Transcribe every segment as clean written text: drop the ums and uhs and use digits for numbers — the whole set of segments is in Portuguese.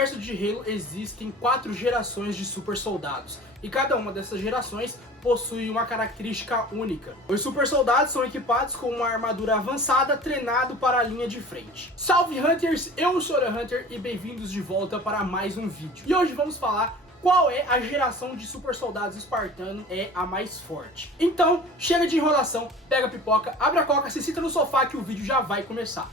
universo de Halo existem 4 gerações de super soldados, e cada uma dessas gerações possui uma característica única. Os super soldados são equipados com uma armadura avançada, treinado para a linha de frente. Salve Hunters, eu sou o Hunter e bem-vindos de volta para mais um vídeo. E hoje vamos falar qual é a geração de super soldados espartano é a mais forte. Então, chega de enrolação, pega a pipoca, abre a coca, se senta no sofá que o vídeo já vai começar.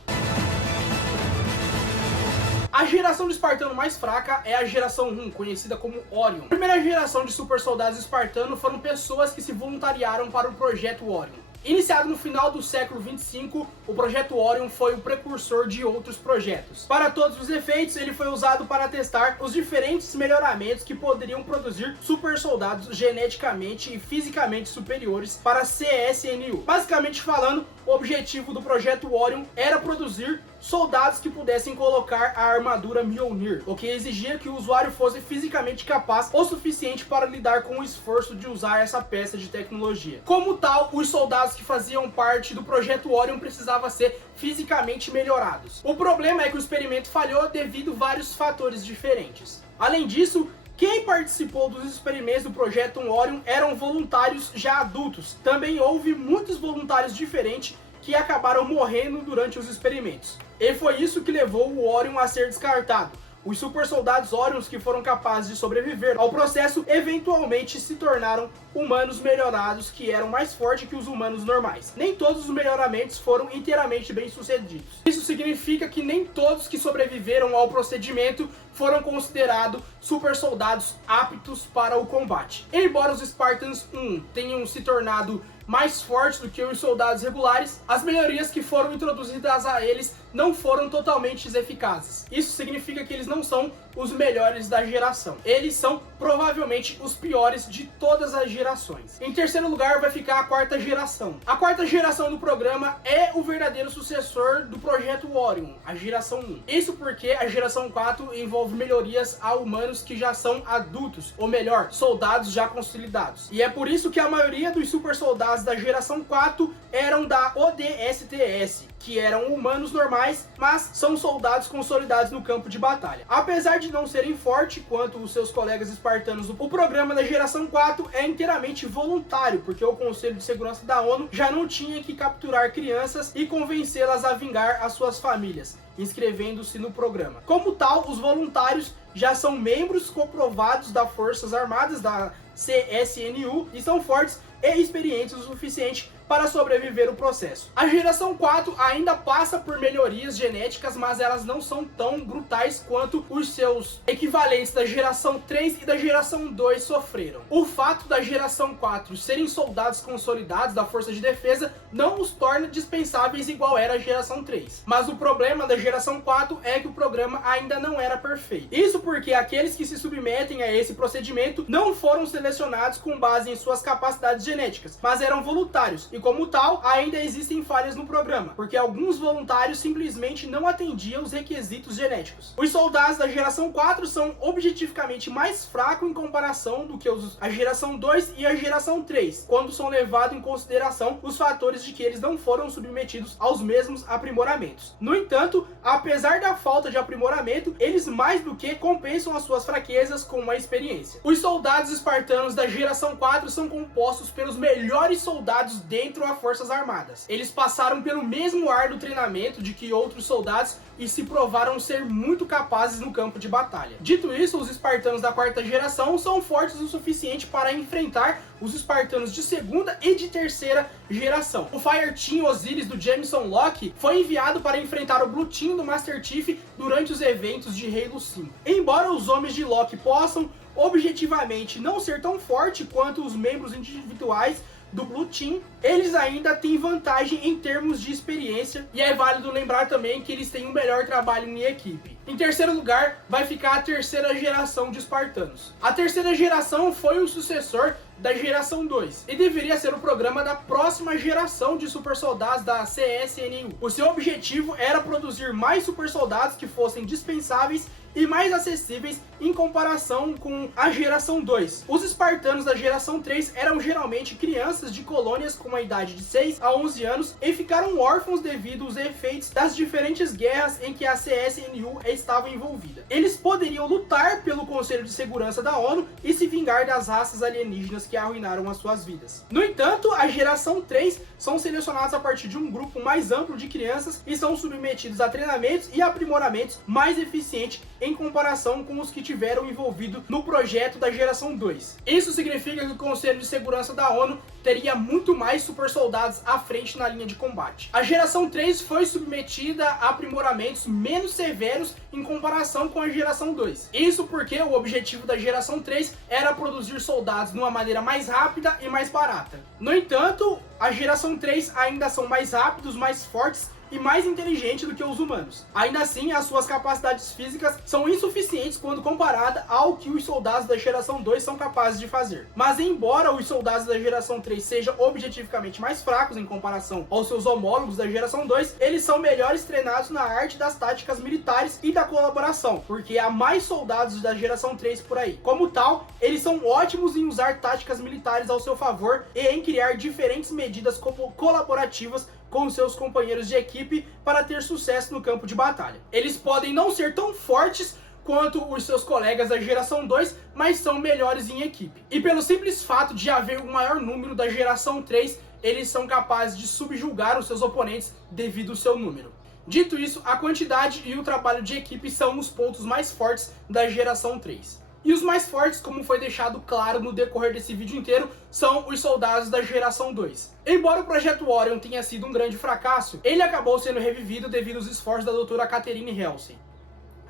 A geração de espartano mais fraca é a geração 1, conhecida como Orion. A primeira geração de super soldados espartano foram pessoas que se voluntariaram para o Projeto Orion. Iniciado no final do século 25, o Projeto Orion foi o precursor de outros projetos. Para todos os efeitos, ele foi usado para testar os diferentes melhoramentos que poderiam produzir super soldados geneticamente e fisicamente superiores para a CSNU. Basicamente falando, o objetivo do Projeto Orion era produzir soldados que pudessem colocar a armadura Mjolnir, o que exigia que o usuário fosse fisicamente capaz o suficiente para lidar com o esforço de usar essa peça de tecnologia. Como tal, os soldados que faziam parte do Projeto Orion precisavam ser fisicamente melhorados. O problema é que o experimento falhou devido a vários fatores diferentes. Além disso, quem participou dos experimentos do Projeto Orion eram voluntários já adultos. Também houve muitos voluntários diferentes que acabaram morrendo durante os experimentos. E foi isso que levou o Orion a ser descartado. Os super soldados Orions que foram capazes de sobreviver ao processo eventualmente se tornaram humanos melhorados que eram mais fortes que os humanos normais. Nem todos os melhoramentos foram inteiramente bem sucedidos. Isso significa que nem todos que sobreviveram ao procedimento foram considerados super soldados aptos para o combate. Embora os Spartans 1 tenham se tornado mais fortes do que os soldados regulares, as melhorias que foram introduzidas a eles não foram totalmente eficazes. Isso significa que eles não são os melhores da geração. Eles são provavelmente os piores de todas as gerações. Em terceiro lugar vai ficar a quarta geração. A quarta geração do programa é o verdadeiro sucessor do Projeto Orion, a geração 1. Isso porque a geração 4 envolve melhorias a humanos que já são adultos, ou melhor, soldados já consolidados. E é por isso que a maioria dos super soldados da geração 4 eram da ODSTS, que eram humanos normais, mas são soldados consolidados no campo de batalha. Apesar de não serem fortes quanto os seus colegas espartanos, o programa da geração 4 é inteiramente voluntário, porque o Conselho de Segurança da ONU já não tinha que capturar crianças e convencê-las a vingar as suas famílias, inscrevendo-se no programa. Como tal, os voluntários já são membros comprovados das Forças Armadas da CSNU e são fortes e experientes o suficiente para sobreviver o processo. A geração 4 ainda passa por melhorias genéticas, mas elas não são tão brutais quanto os seus equivalentes da geração 3 e da geração 2 sofreram. O fato da geração 4 serem soldados consolidados da força de defesa não os torna dispensáveis igual era a geração 3. Mas o problema da geração 4 é que o programa ainda não era perfeito. Isso porque aqueles que se submetem a esse procedimento não foram selecionados com base em suas capacidades genéticas, mas eram voluntários. E como tal, ainda existem falhas no programa, porque alguns voluntários simplesmente não atendiam os requisitos genéticos. Os soldados da geração 4 são objetificamente mais fracos em comparação do que a geração 2 e a geração 3, quando são levados em consideração os fatores de que eles não foram submetidos aos mesmos aprimoramentos. No entanto, apesar da falta de aprimoramento, eles mais do que compensam as suas fraquezas com a experiência. Os soldados espartanos da geração 4 são compostos pelos melhores soldados dentro das Forças Armadas. Eles passaram pelo mesmo árduo treinamento de que outros soldados e se provaram ser muito capazes no campo de batalha. Dito isso, os espartanos da quarta geração são fortes o suficiente para enfrentar os espartanos de segunda e de terceira geração. O Fireteam Osiris do Jameson Locke foi enviado para enfrentar o Blue Team do Master Chief durante os eventos de Halo 5. Embora os homens de Locke possam objetivamente não ser tão forte quanto os membros individuais do Blue Team, eles ainda têm vantagem em termos de experiência, e é válido lembrar também que eles têm um melhor trabalho em equipe. Em terceiro lugar, vai ficar a terceira geração de espartanos. A terceira geração foi o sucessor da geração 2 e deveria ser o programa da próxima geração de super soldados da CSNU. O seu objetivo era produzir mais super soldados que fossem dispensáveis e mais acessíveis em comparação com a geração 2. Os espartanos da geração 3 eram geralmente crianças de colônias com uma idade de 6 a 11 anos e ficaram órfãos devido aos efeitos das diferentes guerras em que a CSNU estava envolvida. Eles poderiam lutar pelo Conselho de Segurança da ONU e se vingar das raças alienígenas que arruinaram as suas vidas. No entanto, a geração 3 são selecionados a partir de um grupo mais amplo de crianças e são submetidos a treinamentos e aprimoramentos mais eficientes em comparação com os que tiveram envolvido no projeto da geração 2. Isso significa que o Conselho de Segurança da ONU teria muito mais super soldados à frente na linha de combate. A geração 3 foi submetida a aprimoramentos menos severos em comparação com a geração 2. Isso porque o objetivo da geração 3 era produzir soldados de uma maneira mais rápida e mais barata. No entanto, a geração 3 ainda são mais rápidos, mais fortes e mais inteligente do que os humanos. Ainda assim, as suas capacidades físicas são insuficientes quando comparada ao que os soldados da geração 2 são capazes de fazer. Mas embora os soldados da geração 3 sejam objetivamente mais fracos em comparação aos seus homólogos da geração 2, eles são melhores treinados na arte das táticas militares e da colaboração, porque há mais soldados da geração 3 por aí. Como tal, eles são ótimos em usar táticas militares ao seu favor e em criar diferentes medidas colaborativas com seus companheiros de equipe para ter sucesso no campo de batalha. Eles podem não ser tão fortes quanto os seus colegas da geração 2, mas são melhores em equipe. E pelo simples fato de haver um maior número da geração 3, eles são capazes de subjugar os seus oponentes devido ao seu número. Dito isso, a quantidade e o trabalho de equipe são os pontos mais fortes da geração 3. E os mais fortes, como foi deixado claro no decorrer desse vídeo inteiro, são os soldados da geração 2. Embora o Projeto Orion tenha sido um grande fracasso, ele acabou sendo revivido devido aos esforços da doutora Catherine Halsey.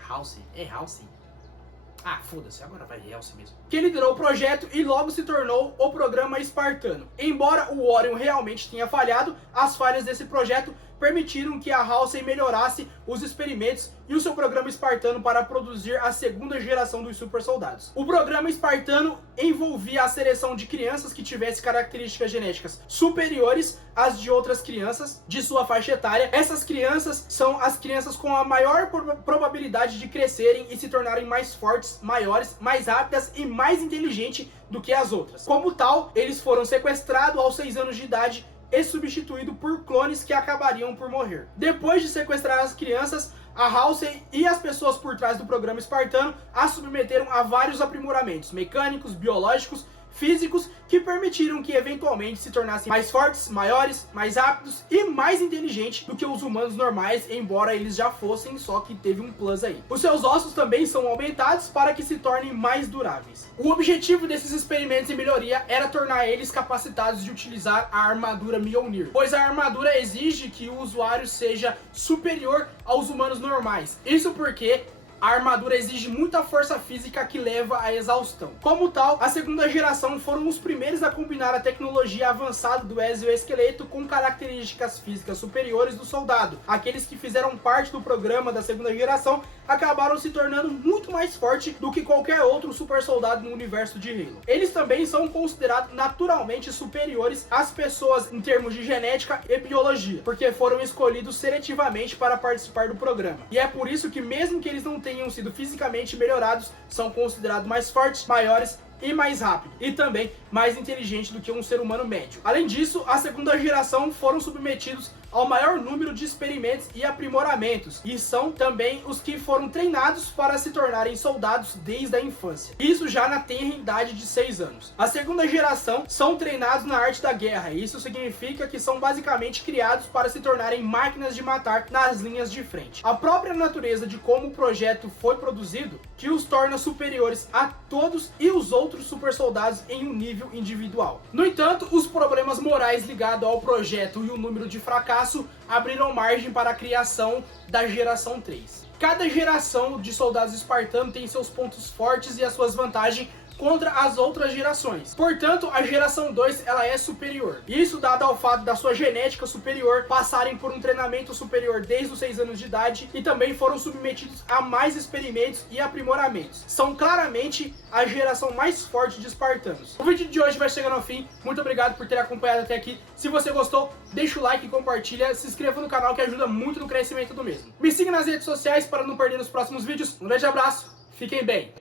Halsey? É Halsey? Ah, foda-se, agora vai Halsey mesmo. Que liderou o projeto e logo se tornou o programa espartano. Embora o Orion realmente tenha falhado, as falhas desse projeto permitiram que a Halsey melhorasse os experimentos e o seu programa espartano para produzir a segunda geração dos super soldados. O programa espartano envolvia a seleção de crianças que tivessem características genéticas superiores às de outras crianças de sua faixa etária. Essas crianças são as crianças com a maior probabilidade de crescerem e se tornarem mais fortes, maiores, mais rápidas e mais inteligentes do que as outras. Como tal, eles foram sequestrados aos 6 anos de idade e substituído por clones que acabariam por morrer. Depois de sequestrar as crianças, a Halsey e as pessoas por trás do programa espartano as submeteram a vários aprimoramentos mecânicos, biológicos, físicos, que permitiram que eventualmente se tornassem mais fortes, maiores, mais rápidos e mais inteligentes do que os humanos normais, embora eles já fossem, só que teve um plus aí. Os seus ossos também são aumentados para que se tornem mais duráveis. O objetivo desses experimentos de melhoria era tornar eles capacitados de utilizar a armadura Mjolnir, pois a armadura exige que o usuário seja superior aos humanos normais. Isso porque a armadura exige muita força física que leva à exaustão. Como tal, a segunda geração foram os primeiros a combinar a tecnologia avançada do exoesqueleto com características físicas superiores do soldado. Aqueles que fizeram parte do programa da segunda geração acabaram se tornando muito mais fortes do que qualquer outro super soldado no universo de Halo. Eles também são considerados naturalmente superiores às pessoas em termos de genética e biologia, porque foram escolhidos seletivamente para participar do programa. E é por isso que, mesmo que eles não tenham sido fisicamente melhorados, são considerados mais fortes, maiores e mais rápido, e também mais inteligente do que um ser humano médio. Além disso, a segunda geração foram submetidos ao maior número de experimentos e aprimoramentos, e são também os que foram treinados para se tornarem soldados desde a infância. Isso já na tenra idade de 6 anos. A segunda geração são treinados na arte da guerra, e isso significa que são basicamente criados para se tornarem máquinas de matar nas linhas de frente. A própria natureza de como o projeto foi produzido que os torna superiores a todos e os outros super soldados em um nível individual. No entanto, os problemas morais ligados ao projeto e o número de fracasso abriram margem para a criação da geração 3. Cada geração de soldados espartanos tem seus pontos fortes e as suas vantagens contra as outras gerações. Portanto, a geração 2 ela é superior. Isso dado ao fato da sua genética superior, passarem por um treinamento superior desde os 6 anos de idade e também foram submetidos a mais experimentos e aprimoramentos. São claramente a geração mais forte de espartanos. O vídeo de hoje vai chegando ao fim. Muito obrigado por ter acompanhado até aqui. Se você gostou, deixa o like, compartilha, se inscreva no canal que ajuda muito no crescimento do mesmo. Me siga nas redes sociais para não perder os próximos vídeos. Um grande abraço, fiquem bem!